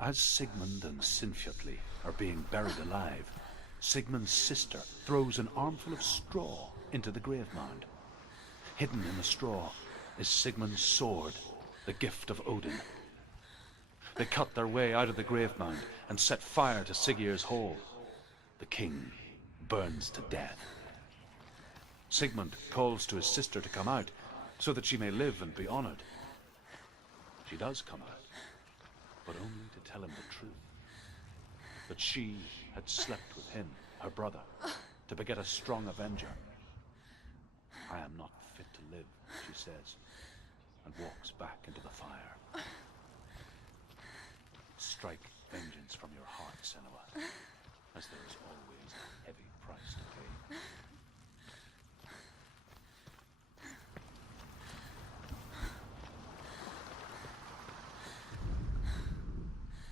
As Sigmund and Sinfjotli are being buried alive, Sigmund's sister throws an armful of straw into the grave mound. Hidden in the straw is Sigmund's sword, the gift of Odin. They cut their way out of the grave mound and set fire to Siggeir's hall. The king burns to death. Sigmund calls to his sister to come out so that she may live and be honored. She does come out, but only to tell him the truth. That she had slept with him, her brother, to beget a strong avenger. I am not fit to live, she says, and walks back into the fire. Strike vengeance from your heart, Senua, as there is always a heavy price to pay.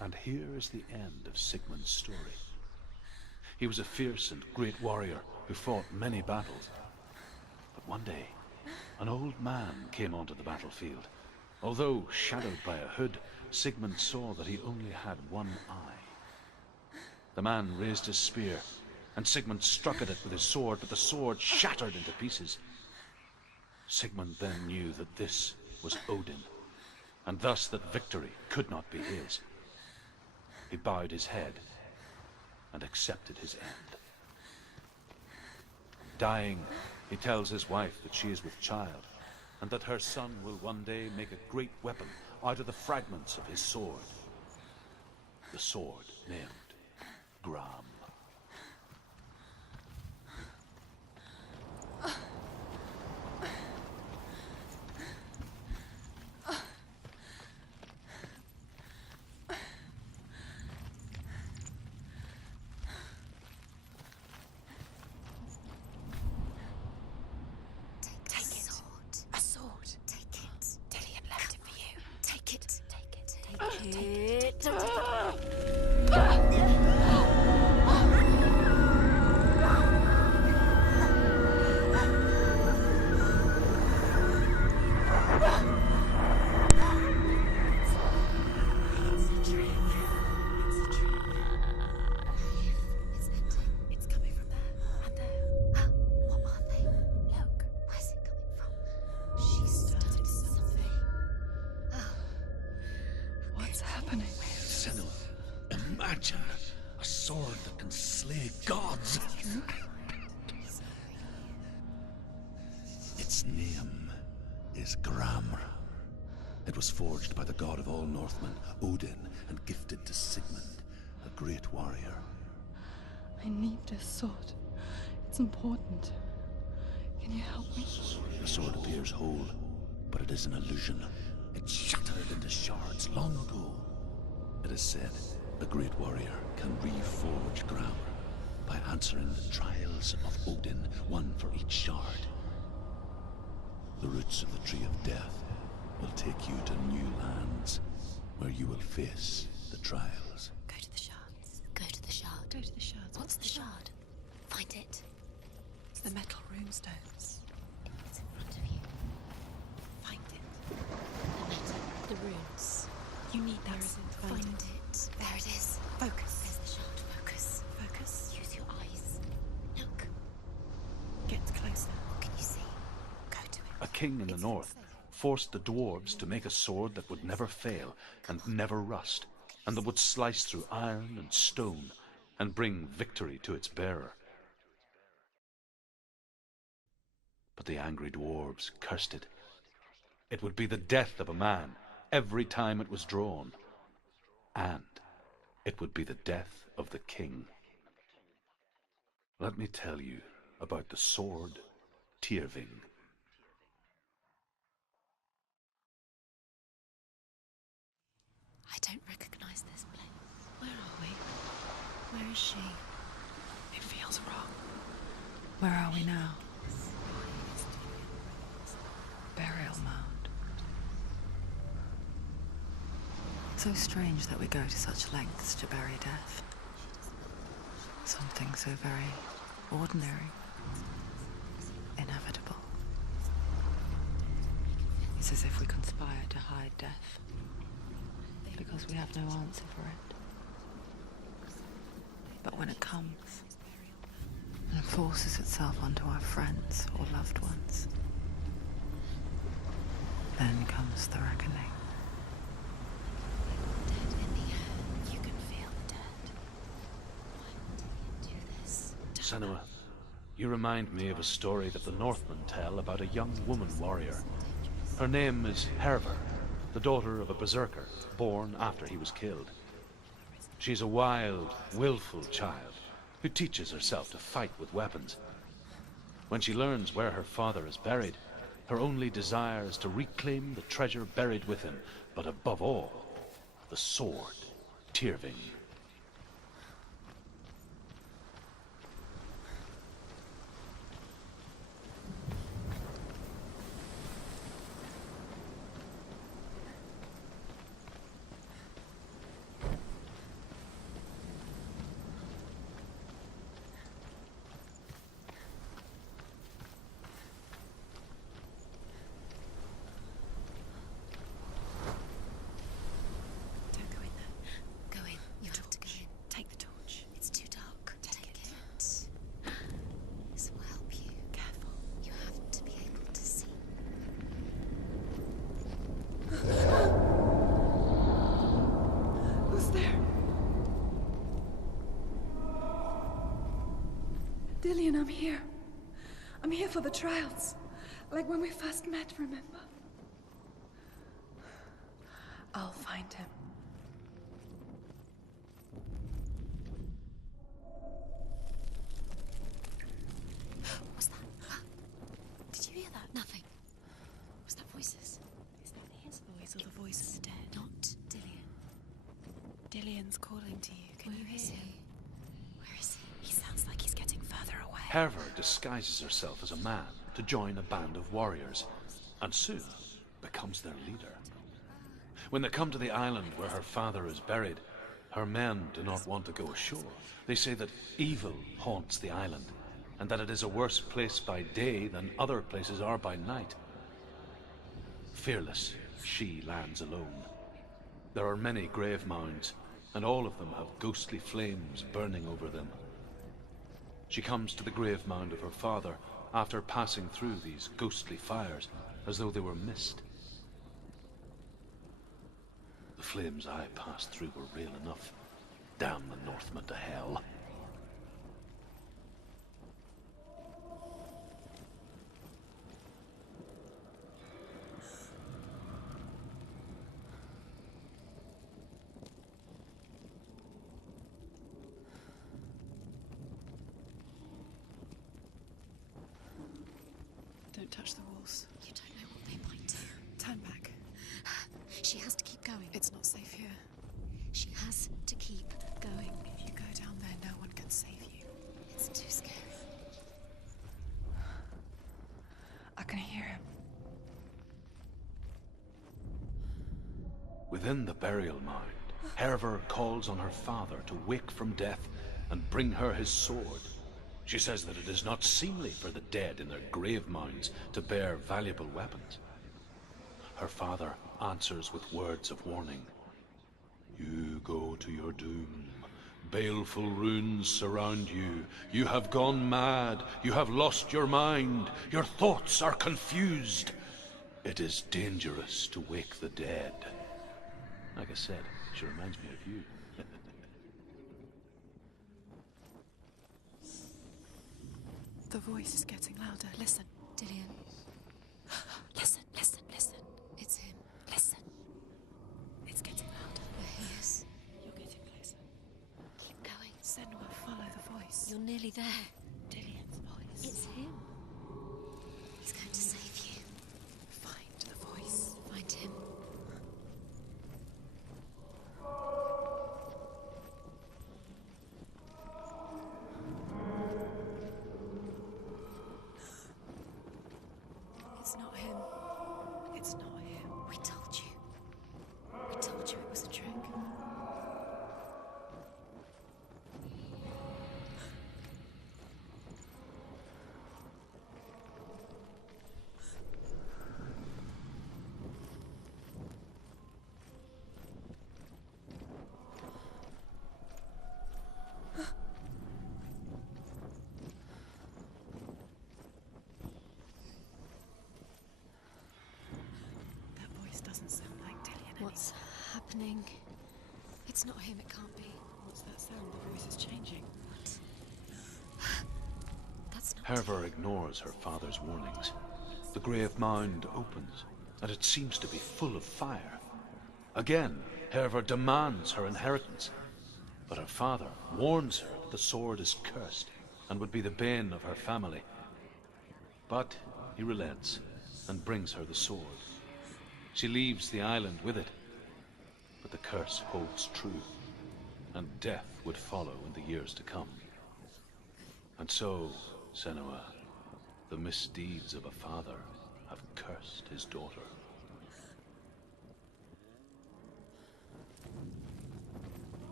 And here is the end of Sigmund's story. He was a fierce and great warrior who fought many battles. But one day, an old man came onto the battlefield. Although shadowed by a hood, Sigmund saw that he only had one eye. The man raised his spear, and Sigmund struck at it with his sword, but the sword shattered into pieces. Sigmund then knew that this was Odin, and thus that victory could not be his. He bowed his head and accepted his end. Dying, he tells his wife that she is with child, and that her son will one day make a great weapon out of the fragments of his sword. The sword named Gram. Imagine a sword that can slay gods. Its name is Gramr. It was forged by the god of all Northmen, Odin, and gifted to Sigmund, a great warrior. I need this sword. It's important. Can you help me? The sword appears whole, but it is an illusion. It shattered into shards long ago. It is said a great warrior can reforge Gramr by answering the trials of Odin, one for each shard. The roots of the Tree of Death will take you to new lands, where you will face the trials. Go to the shards. Go to the shard. Go to the shards. What's the shard? Find it. It's the metal runestones. It's in front of you. Find it. The metal. The runes. You need that. Find it. There it is. Focus. There's the shard. Focus. Focus. Use your eyes. Look. Get closer. What can you see? Go to it. A king in the north forced the dwarves to make a sword that would never fail and never rust, and that would slice through iron and stone and bring victory to its bearer. But the angry dwarves cursed it. It would be the death of a man every time it was drawn, and it would be the death of the king. Let me tell you about the sword Tyrving. I don't recognize this place. Where are we? Where is she? It feels wrong. Where are we now? Burial mound. So strange that we go to such lengths to bury death. Something so very ordinary, inevitable. It's as if we conspire to hide death. because we have no answer for it. But when it comes, and forces itself onto our friends or loved ones, then comes the reckoning. Dead in the air. You can feel the dead. Why do you do this? Senua, you remind me of a story that the Northmen tell about a young woman warrior. Her name is Herver, the daughter of a berserker, born after he was killed. She's a wild, willful child who teaches herself to fight with weapons. When she learns where her father is buried, her only desire is to reclaim the treasure buried with him, but above all, the sword, Tyrving. Don't go in there. Go in. You have to go in. Take the torch. It's too dark. Take it. This will help you. Careful. You have to be able to see. Who's there? Dillian, I'm here. I'm here for the trials. Like when we first met, remember? I'll find him. What was that? Did you hear that? Nothing. Was that voices? Is that his voice or the voice of the dead? Not Dillian. Dillian's calling to you. Can you Where is hear? he? Where is he? He sounds like he's getting further away. Herver disguises herself as a man to join a band of warriors, and soon becomes their leader. When they come to the island where her father is buried, her men do not want to go ashore. They say that evil haunts the island, and that it is a worse place by day than other places are by night. Fearless, she lands alone. There are many grave mounds, and all of them have ghostly flames burning over them. She comes to the grave mound of her father after passing through these ghostly fires, as though they were mist. The flames I passed through were real enough. Damn the Northmen to hell. Don't touch the walls. You don't know what they might do. Turn back. She has to keep going. It's not safe here. She has to keep going. If you go down there, no one can save you. It's too scary. I can hear him. Within the burial mound, Herver calls on her father to wake from death and bring her his sword. She says that it is not seemly for the dead in their grave mounds to bear valuable weapons. Her father answers with words of warning. You go to your doom. Baleful runes surround you. You have gone mad. You have lost your mind. Your thoughts are confused. It is dangerous to wake the dead. Like I said, she reminds me of you. The voice is getting louder. Listen. Dillian. Listen, listen, listen. It's him. Listen. It's getting louder. There he is. You're getting closer. Keep going. Senua, follow the voice. You're nearly there. Dillian's voice. It's him. He's going to save you. Find the voice. Find him. It's not him. It's not him. We told you. We told you it was a trick. listening. It's not him, it can't be. What's that sound? The voice is changing. What? That's not... Herva ignores her father's warnings. The grave mound opens, and it seems to be full of fire. Again, Herva demands her inheritance, but her father warns her that the sword is cursed and would be the bane of her family. But he relents and brings her the sword. She leaves the island with it, but the curse holds true, and death would follow in the years to come. And so, Senua, the misdeeds of a father have cursed his daughter.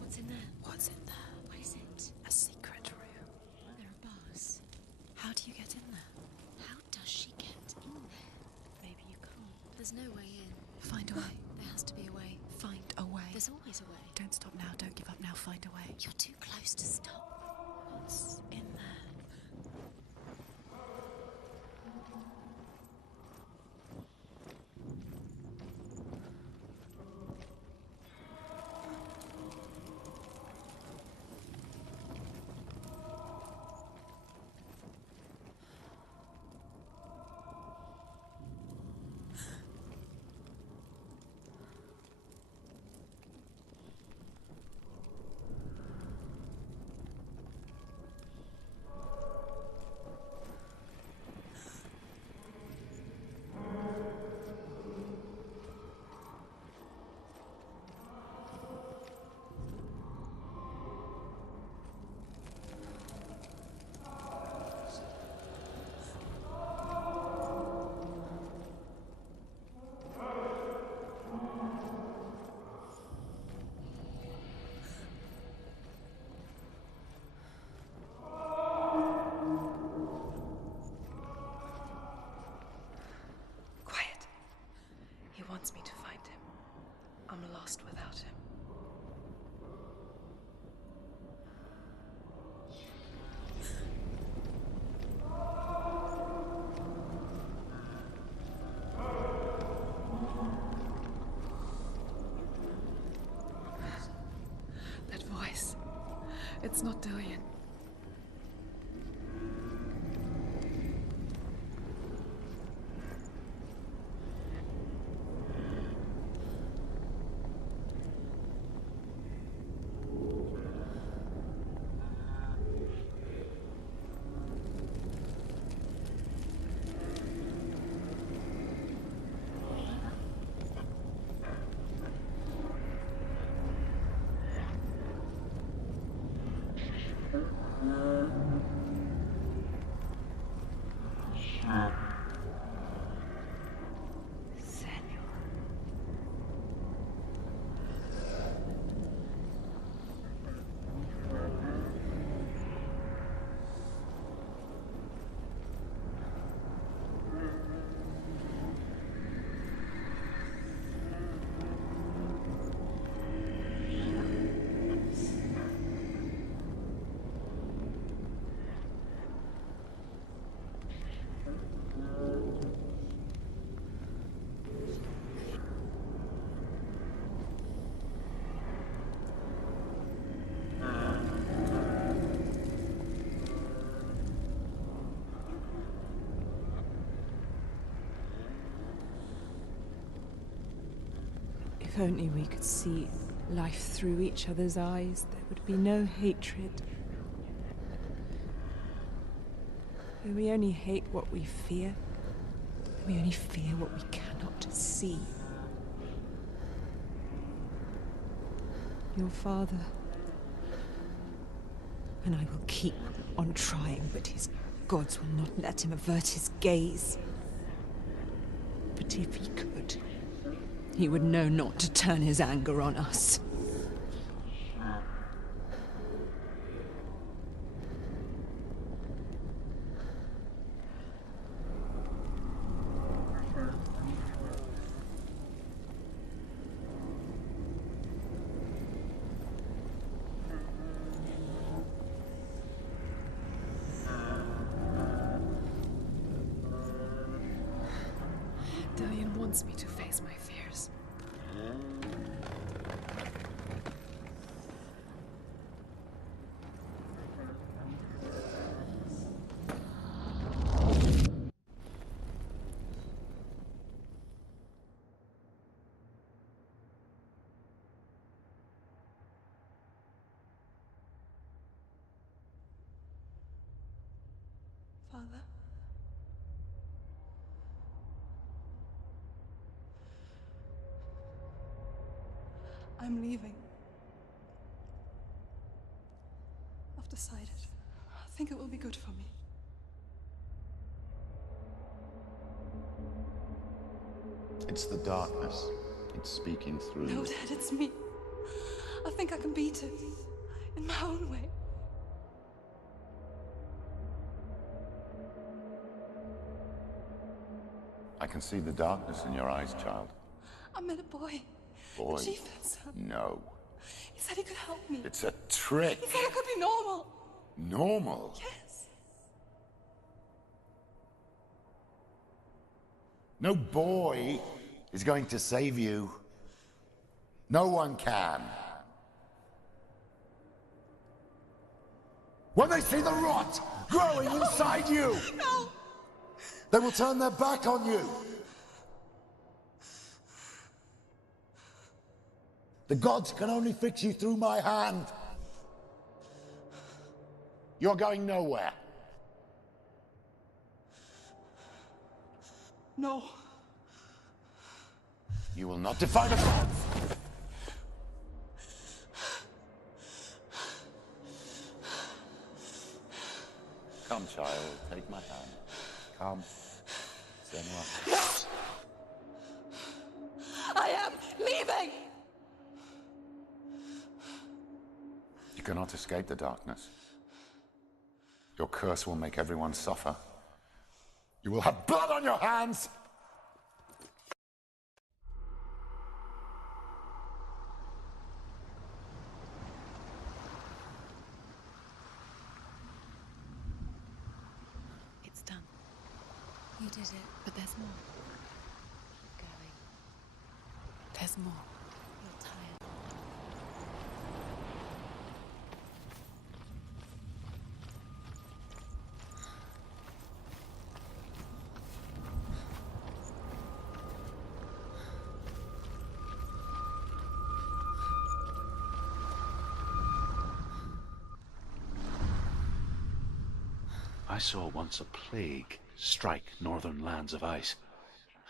What's in there? What's in there? What is it? A secret room. There are bars. How do you get in there? How does she get in there? Maybe you can't. There's no way in. Find a way. There has to be a way. Find a way. There's always a way. Don't stop now. Don't give up now. Find a way. You're too close to stop. What's in there? Quiet. He wants me to find him. I'm lost without him. That voice. It's not Dillian. If only we could see life through each other's eyes, there would be no hatred. When we only hate what we fear, we only fear what we cannot see. Your father, and I will keep on trying, but his gods will not let him avert his gaze. But if he could, he would know not to turn his anger on us. Dillion wants me to face my fears. Father? I'm leaving. I've decided. I think it will be good for me. It's the darkness. It's speaking through No, you. Dad, it's me. I think I can beat it. In my own way. I can see the darkness in your eyes, child. I met a boy. Boy. The chieftain's son. No. He said he could help me. It's a trick. He said I could be normal. Normal? Yes. No boy is going to save you. No one can. When they see the rot growing inside you, No! they will turn their back on you. The gods can only fix you through my hand. You're going nowhere. No. You will not defy the gods. Come, child, take my hand. Come. Senua. I am leaving! You cannot escape the darkness. Your curse will make everyone suffer. You will have blood on your hands! It's done. You did it. But there's more. Keep going. There's more. You're tired. I saw once a plague strike northern lands of ice.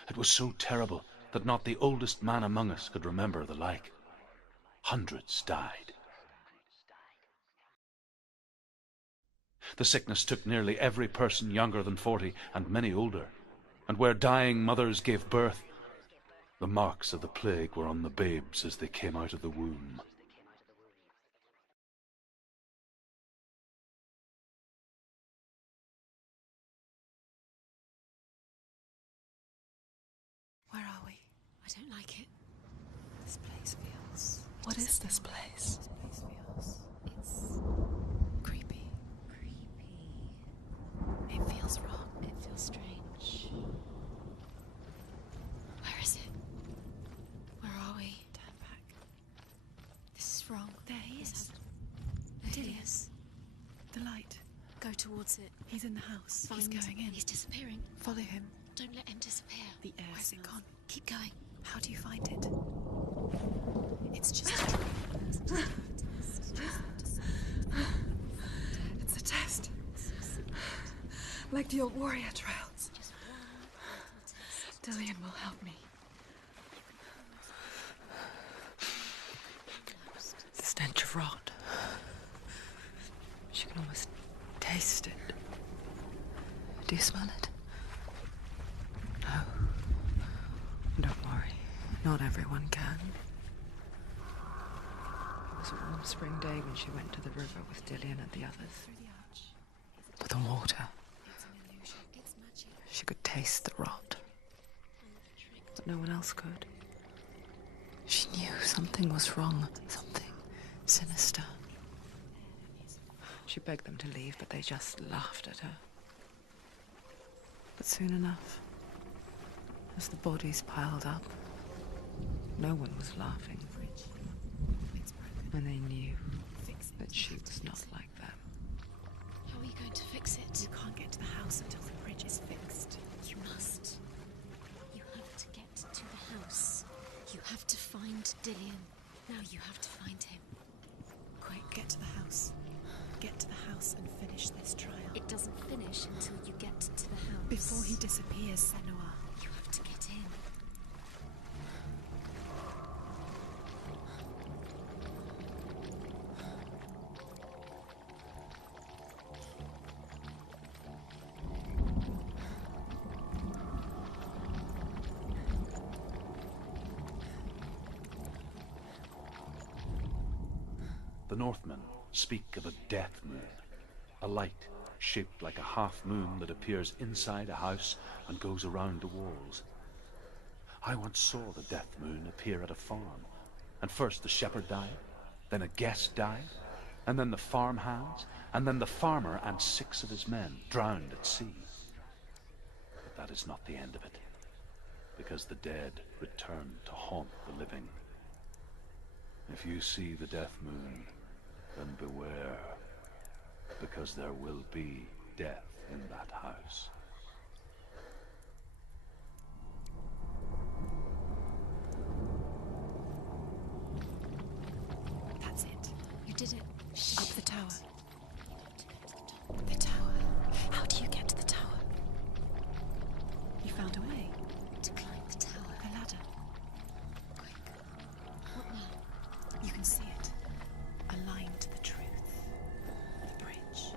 It was so terrible that not the oldest man among us could remember the like. Hundreds died. The sickness took nearly every person younger than 40 and many older, and where dying mothers gave birth, the marks of the plague were on the babes as they came out of the womb. Where are we? I don't like it. This place feels... What is this place? This place feels... It's... creepy. Creepy. It feels wrong. It feels strange. Where is it? Where are we? Turn back. This is wrong. There he is. There he is. The light. Go towards it. He's in the house. Find... He's going in. He's disappearing. Follow him. Don't let him disappear. The air Where's it smells. gone? Keep going. How do you find it? It's just a dream. It's a test. Like the old warrior trials. Just one little test. Dillion will help me. The stench of rot. She can almost taste it. Do you smell it? No. Don't worry. Not everyone can. It was a warm spring day when she went to the river with Dillion and the others. But the water. It's an illusion. It's magic. She could taste the rot. But no one else could. She knew something was wrong. Something sinister. She begged them to leave, but they just laughed at her. But soon enough, As the bodies piled up, no one was laughing. And they knew that she was not like them. How are you going to fix it? You can't get to the house until the bridge is fixed. You must. You have to get to the house. You have to find Dillian. Now you have to find him. Quick, get to the house. Get to the house and finish this trial. It doesn't finish until you get to the house. Before he disappears, Senua. You have to get in. The Northmen speak of a death moon, a light shaped like a half moon that appears inside a house and goes around the walls. I once saw the death moon appear at a farm, and first the shepherd died, then a guest died, and then the farmhands, and then the farmer and 6 of his men drowned at sea. But that is not the end of it, because the dead return to haunt the living. If you see the death moon, then beware, because there will be death in that house. That's it. You did it. Up the tower. The tower. How do you get to the tower? You found a way. To climb the tower. The ladder. Quick. What now? You can see it. Aligned to the truth. The bridge.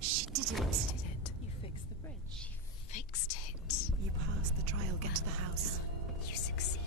She did it. Did it. You fixed the bridge. She fixed it. You passed the trial. Get to the house. You succeeded.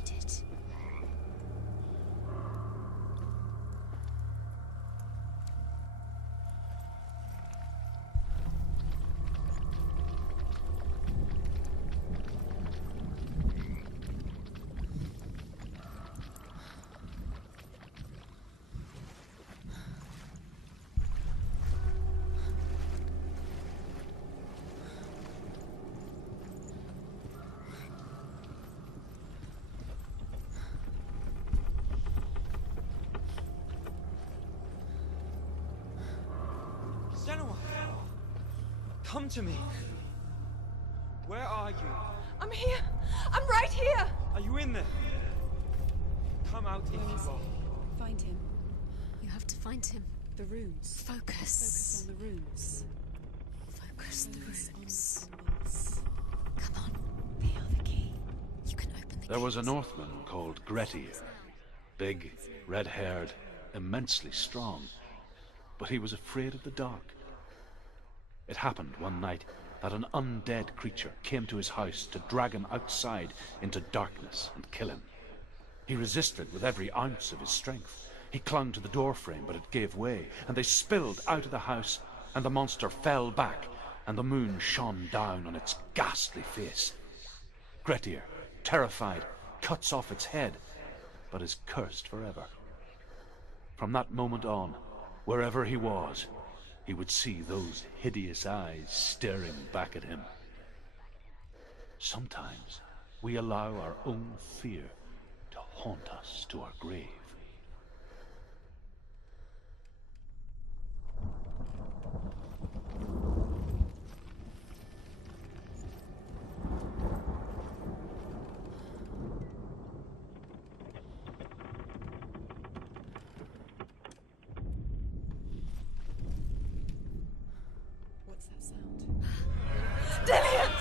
Senua! Come to me! Where are you? I'm here! I'm right here! Are you in there? Come out if you are. Find him. You have to find him. The runes. Focus. Focus on the runes. Focus the runes. On the symbols. Come on. They are the key. You can open the There was a gates. Northman called Grettir, big, red-haired, immensely strong, but he was afraid of the dark. It happened one night that an undead creature came to his house to drag him outside into darkness and kill him. He resisted with every ounce of his strength. He clung to the doorframe, but it gave way, and they spilled out of the house, and the monster fell back, and the moon shone down on its ghastly face. Grettir, terrified, cuts off its head, but is cursed forever. From that moment on, wherever he was, he would see those hideous eyes staring back at him. Sometimes we allow our own fear to haunt us to our grave. What's that sound? Dillian!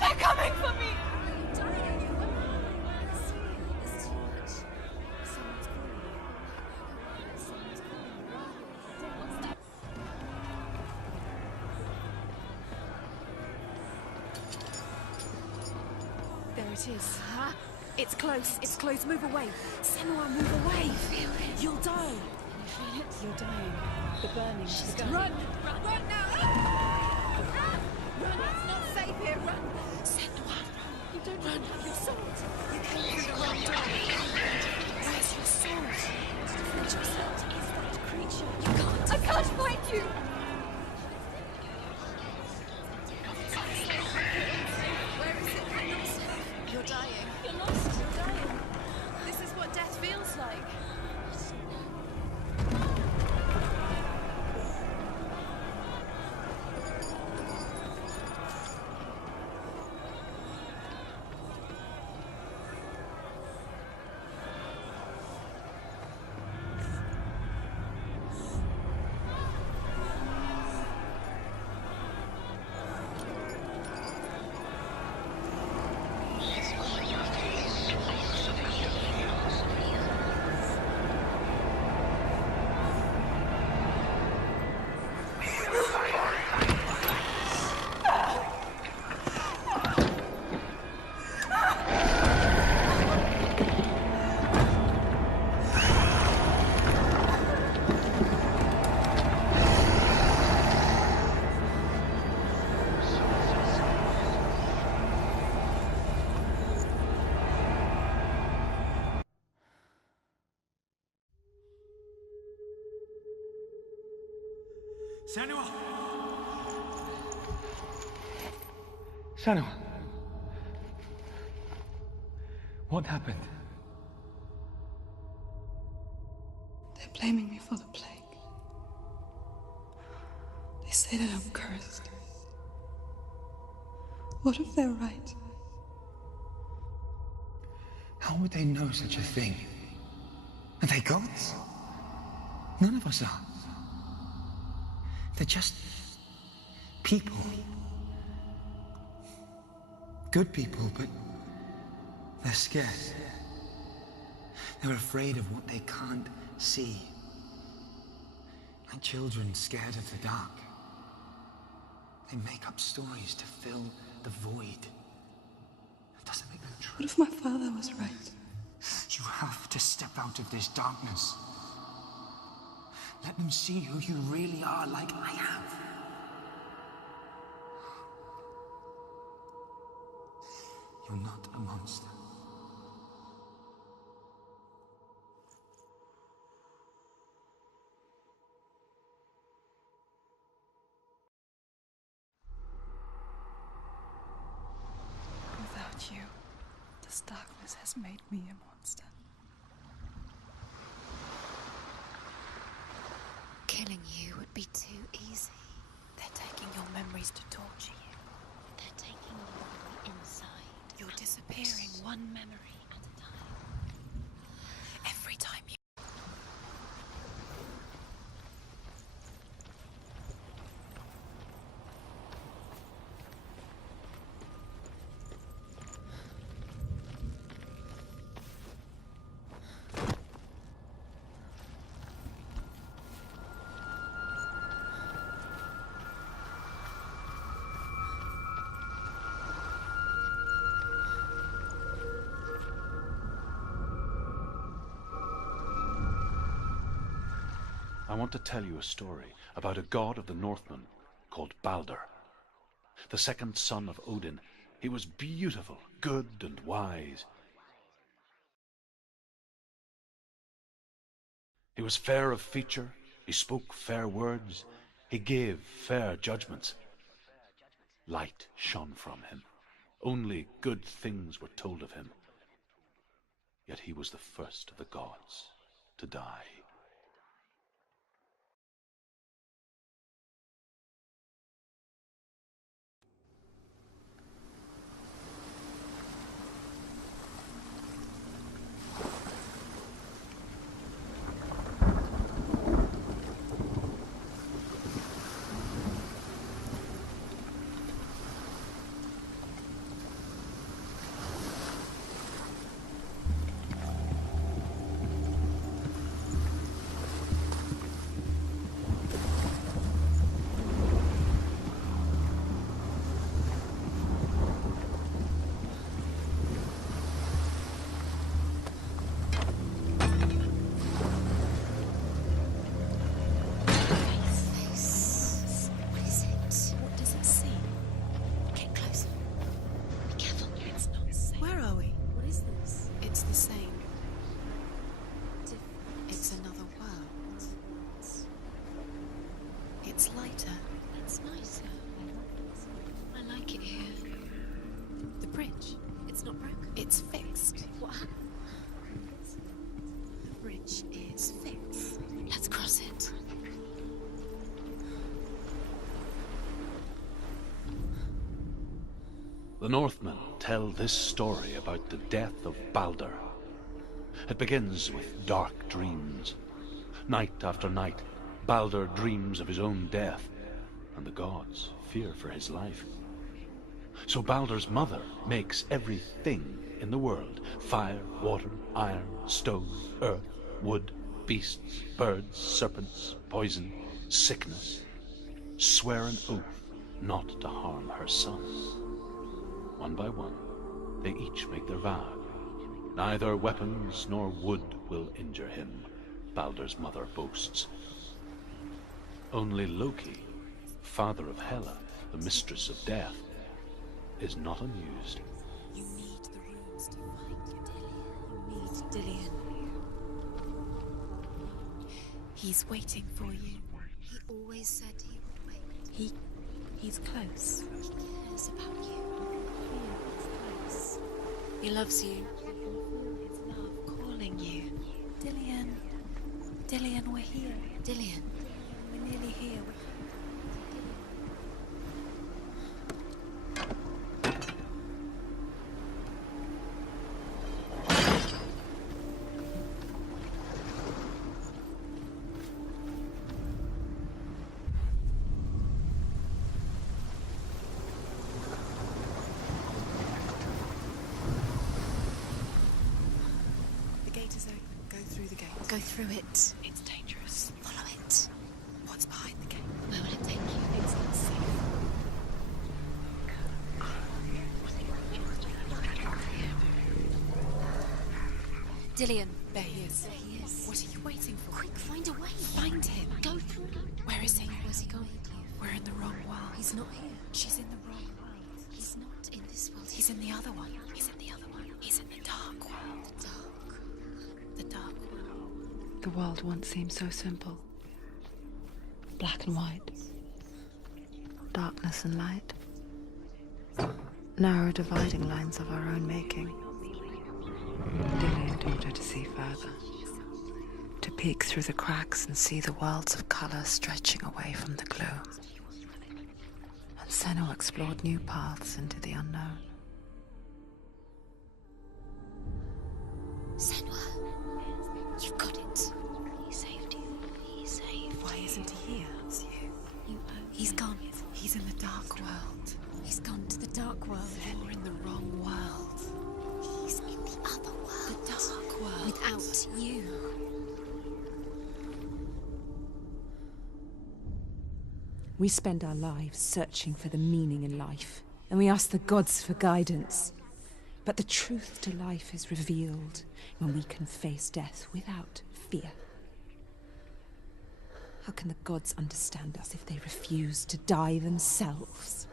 They're coming for me! There it is. It's close. It's close. Move away. Senua, move away. You'll die. You're dying. The burning's begun. Run! Run now! Senua! Senua! What happened? They're blaming me for the plague. They say that I'm cursed. What if they're right? How would they know such a thing? Are they gods? None of us are. They're just people. Good people, but they're scared. They're afraid of what they can't see. Like children scared of the dark. They make up stories to fill the void. That doesn't make them true. What if my father was right? You have to step out of this darkness. Let them see who you really are, like I have. You're not a monster. Without you, this darkness has made me a monster. Killing you would be too easy. They're taking your memories to torture you. They're taking you inside. You're disappearing one memory at a time. Every time you... I want to tell you a story about a god of the Northmen called Balder. The second son of Odin, he was beautiful, good and wise. He was fair of feature, he spoke fair words, he gave fair judgments. Light shone from him. Only good things were told of him. Yet he was the first of the gods to die. The Northmen tell this story about the death of Balder. It begins with dark dreams. Night after night, Balder dreams of his own death, and the gods fear for his life. So Balder's mother makes everything in the world: fire, water, iron, stone, earth, wood, beasts, birds, serpents, poison, sickness. Swear an oath not to harm her son. One by one, they each make their vow. Neither weapons nor wood will injure him, Balder's mother boasts. Only Loki, father of Hela, the mistress of death, is not amused. You need the runes to find Dillion. You need Dillion. He's waiting for you. He always said he He's close. He cares about you. He's close. He loves you. You can feel his love Calling you. Dillian. Dillian, we're here. Dillian. We're nearly here. The gate is open. Go through the gate. Go through it. It's dangerous. Follow it. What's behind the gate? Where will it take you? It's unsafe. Dillian. There he is. There he is. What are you waiting for? Quick, find a way. Find him. Go through. Where is he? Where's he going? We're in the wrong world. He's not here. She's in the wrong world. He's not in this world. He's in the other one. He's in the other one. He's in the dark world. the dark. The dark world. The world once seemed so simple. Black and white. Darkness and light. Narrow dividing lines of our own making. Dillian taught her to see further. To peek through the cracks and see the worlds of colour stretching away from the gloom. And Senua explored new paths into the unknown. Senua. You've got it. He saved you. He saved Why isn't he here? It's you. you. He's gone. He's in the dark world. He's gone to the dark world. You're in the wrong world. He's in the other world. The dark world. Without you. We spend our lives searching for the meaning in life, and we ask the gods for guidance. But the truth to life is revealed when we can face death without fear. How can the gods understand us if they refuse to die themselves?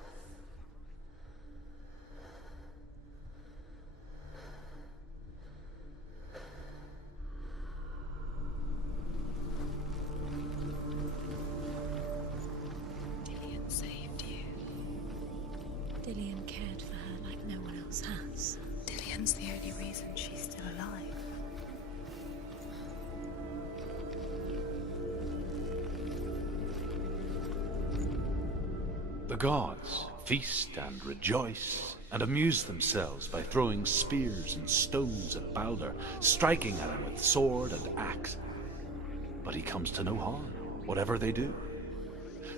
Dillian saved you. Dillian cared for her like no one else has. Dillian's the only reason she's still alive. The gods feast and rejoice and amuse themselves by throwing spears and stones at Balder, striking at him with sword and axe. But he comes to no harm, whatever they do.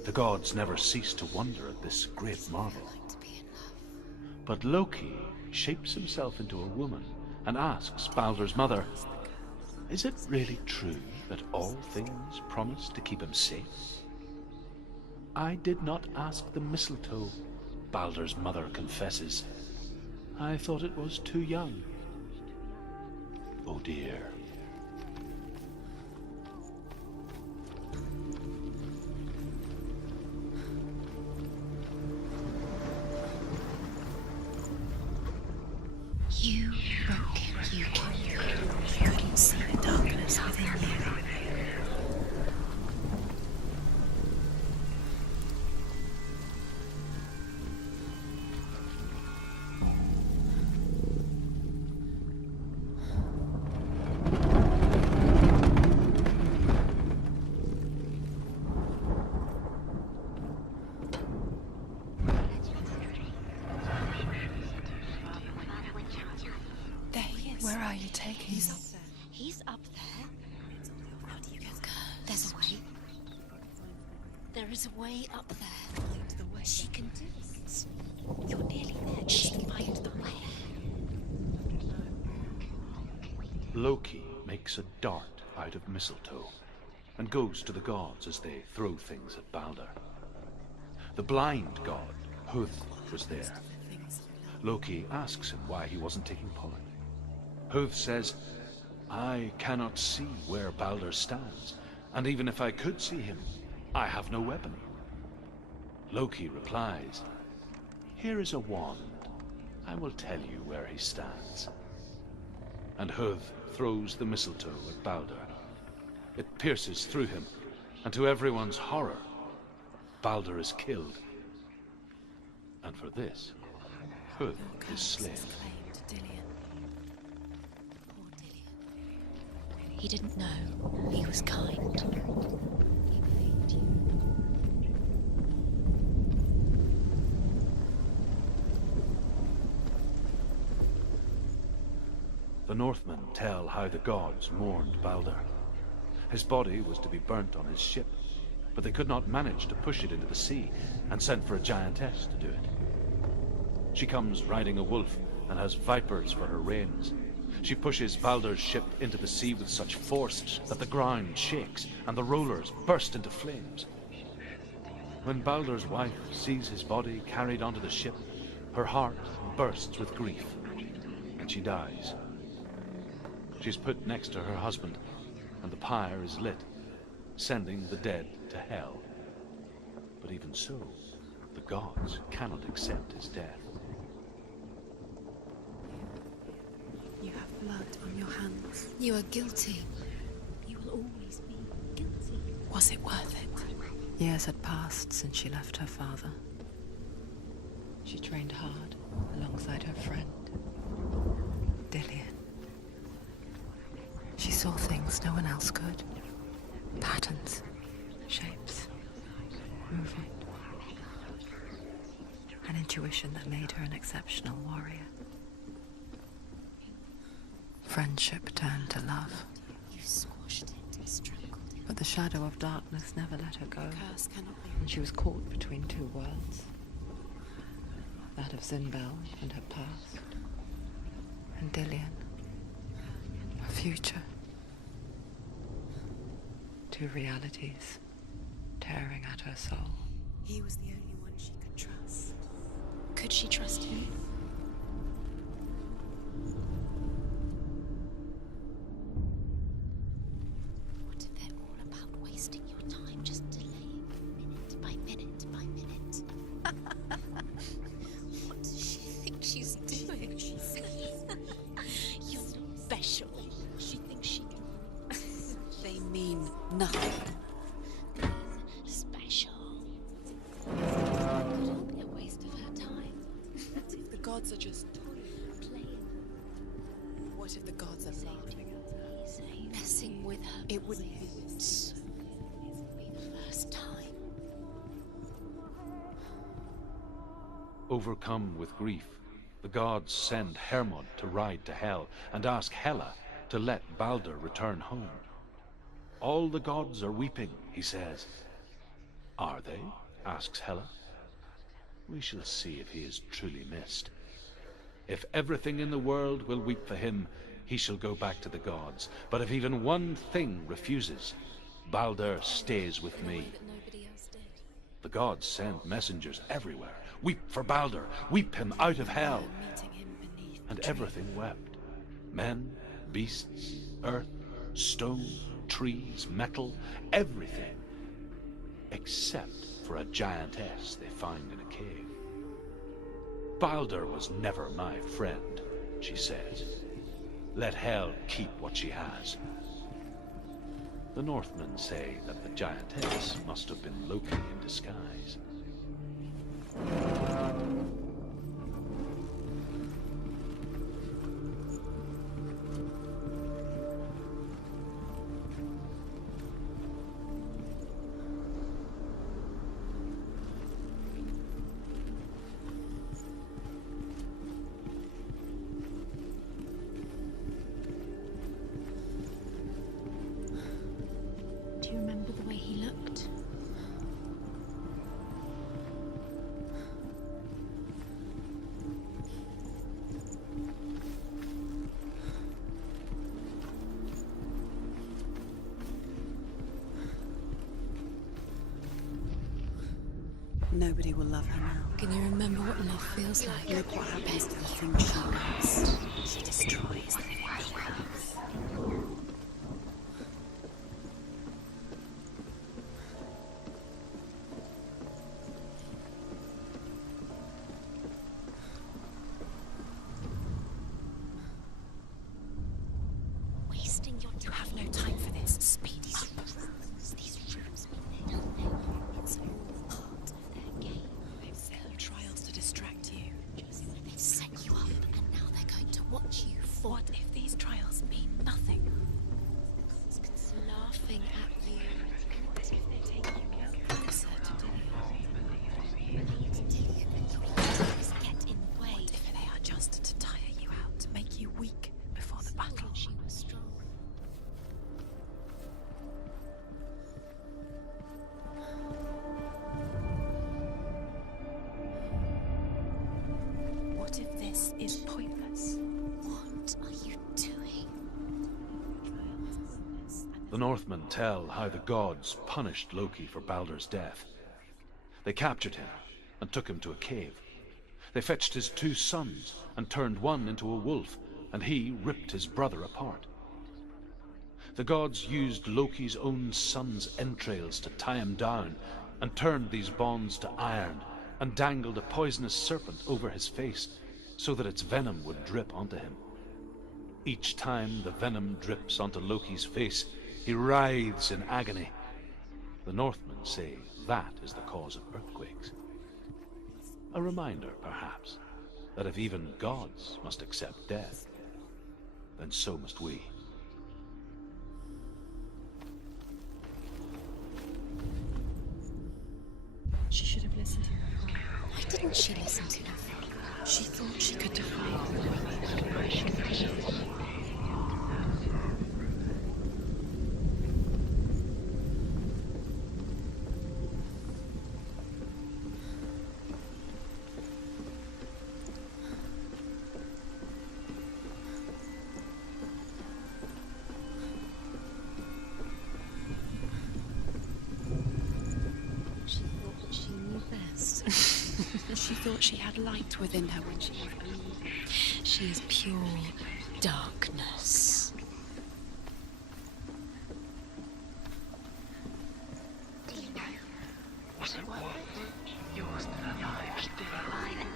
The gods never cease to wonder at this great marvel. But Loki shapes himself into a woman and asks Balder's mother, "Is it really true that all things promise to keep him safe?" "I did not ask the mistletoe," Balder's mother confesses. "I thought it was too young." Oh dear. You broke it. You couldn't see the darkness within you. There he is. Where are you taking He's me? up there. He's up there. How do you go? There's a way. There is a way up there. Find the way. She can do it. You're nearly there. She can find the way. Loki makes a dart out of mistletoe and goes to the gods as they throw things at Balder. The blind god, Huth, was there. Loki asks him why he wasn't taking part. Huth says, "I cannot see where Balder stands, and even if I could see him, I have no weapon." Loki replies, "Here is a wand. I will tell you where he stands." And Huth throws the mistletoe at Balder. It pierces through him, and to everyone's horror, Balder is killed. And for this, Hugh is slain. He didn't know. He was kind. He believed you. The Northmen tell how the gods mourned Balder. His body was to be burnt on his ship, but they could not manage to push it into the sea, and sent for a giantess to do it. She comes riding a wolf and has vipers for her reins. She pushes Balder's ship into the sea with such force that the ground shakes and the rollers burst into flames. When Balder's wife sees his body carried onto the ship, her heart bursts with grief, and she dies. She's put next to her husband, and the pyre is lit, sending the dead to hell. But even so, the gods cannot accept his death. You have blood on your hands. You are guilty. You will always be guilty. Was it worth it? Years had passed since she left her father. She trained hard alongside her friend, Dillian. She saw things no one else could. Patterns, shapes, movement. An intuition that made her an exceptional warrior. Friendship turned to love. You squashed it, strangled it. But the shadow of darkness never let her go. And she was caught between two worlds. That of Zinbel and her past. And Dillian. Her future. Two realities tearing at her soul. He was the only one she could trust. Could she trust him? What if they're all about wasting your time, just delaying minute by minute by minute? What does she think she's doing? You're special. She thinks she can. They mean nothing. Special. Could all be a waste of her time. What if the gods are just Playing. What if the gods are laughing at her? Messing with her. It wouldn't be this. It would be the first time. Overcome with grief, the gods send Hermod to ride to Hell and ask Hela to let Balder return home. All the gods are weeping, he says. Are they? Asks Hela. We shall see if he is truly missed. If everything in the world will weep for him, he shall go back to the gods. But if even one thing refuses, Balder stays with me. That nobody else did. The gods send messengers everywhere. Weep for Balder, weep him out of hell. Meeting him beneath And the tree. everything wept. Men, beasts, earth, stone, trees, metal, everything. Except for a giantess they find in a cave. Balder was never my friend, she says. Let Hel keep what she has. The Northmen say that the giantess must have been Loki in disguise. Do you remember the way he looked? Nobody will love her now. Can you remember what love feels like? Look what happens to the things she loves. She destroys the things she loves. Wasting your time. You have no time for this. Speed. These rooms mean nothing. It's all What if this is pointless? What are you doing? The Northmen tell how the gods punished Loki for Baldur's death. They captured him and took him to a cave. They fetched his 2 sons and turned one into a wolf, and he ripped his brother apart. The gods used Loki's own son's entrails to tie him down and turned these bonds to iron and dangled a poisonous serpent over his face so that its venom would drip onto him. Each time the venom drips onto Loki's face, he writhes in agony. The Northmen say that is the cause of earthquakes. A reminder, perhaps, that if even gods must accept death, then so must we. She should have listened to her father. Why didn't she listen to her father? She thought she could defy him. She thought she had light within her when she was only. She is pure darkness. Was it worth it? You were still alive, still alive.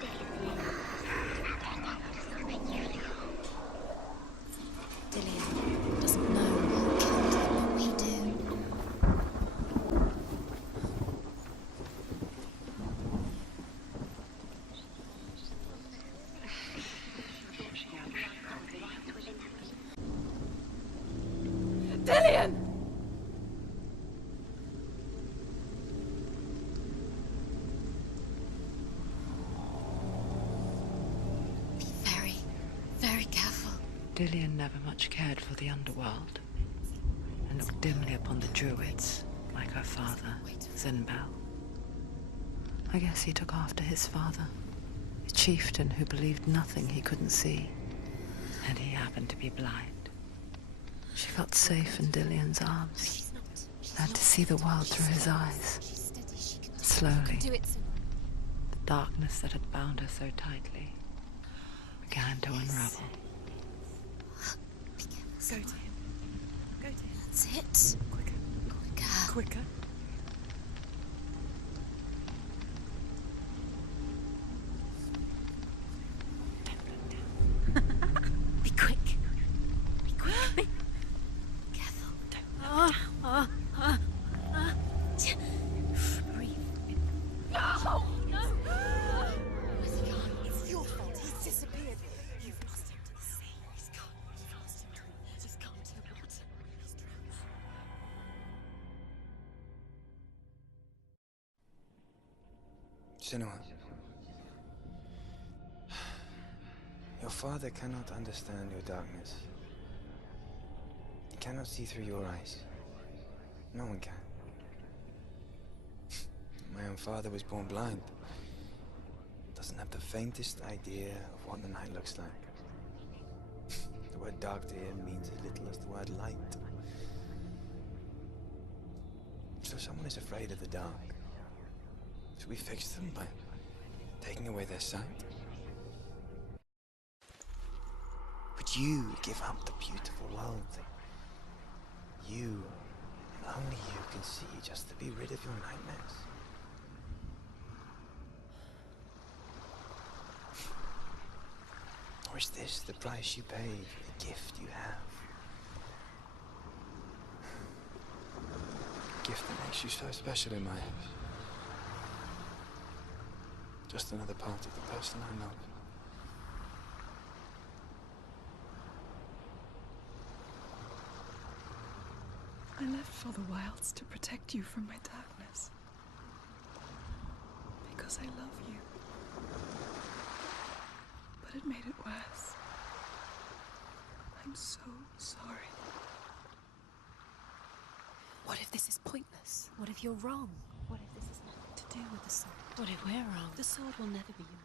Dillian doesn't know who killed him, but we do. Dillian! Be very, very careful. Dillian never much cared for the underworld, and looked dimly upon the druids, like her father, Zinbel. I guess he took after his father, a chieftain who believed nothing he couldn't see, and he happened to be blind. She felt safe in Dillian's arms, had to see the world through his eyes. Slowly, Do it. the darkness that had bound her so tightly began to unravel. Go to him. Go to him. That's it. Quicker. Quicker. Quicker. Be quick. Be quick. Be careful. Breathe. No! No! Where's he gone? It's your fault. He's disappeared. You've lost him to the sea. He's gone. You've lost him to the... He's gone to the water. He's drowned. Senua. Your father cannot understand your darkness. He cannot see through your eyes. No one can. My own father was born blind. Doesn't have the faintest idea of what the night looks like. The word dark to him means as little as the word light. So someone is afraid of the dark. Should we fix them by taking away their sight? Would you give up the beautiful world that you, and only you, can see just to be rid of your nightmares? Or is this the price you pay for the gift you have? A gift that makes you so special in my eyes. Just another part of the person I love. I left for the wilds to protect you from my darkness. Because I love you. But it made it worse. I'm so sorry. What if this is pointless? What if you're wrong? What if this is nothing to do with the sword? What if we're wrong? The sword will never be yours.